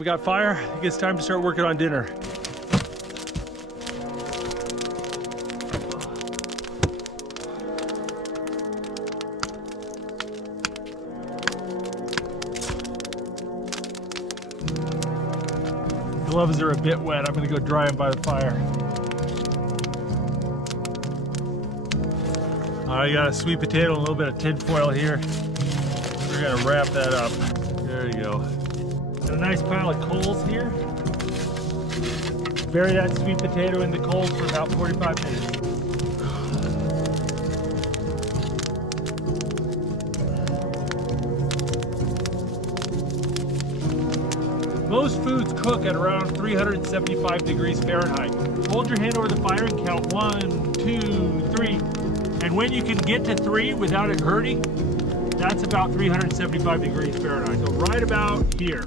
We got fire. I think it's time to start working on dinner. Gloves are a bit wet. I'm gonna go dry them by the fire. I got a sweet potato and a little bit of tin foil here. We're gonna wrap that up. There you go. Got a nice pile of coals here. Bury that sweet potato in the coals for about 45 minutes. Most foods cook at around 375 degrees Fahrenheit. Hold your hand over the fire and count 1, 2, 3. And when you can get to 3 without it hurting, that's about 375 degrees Fahrenheit. So right about here.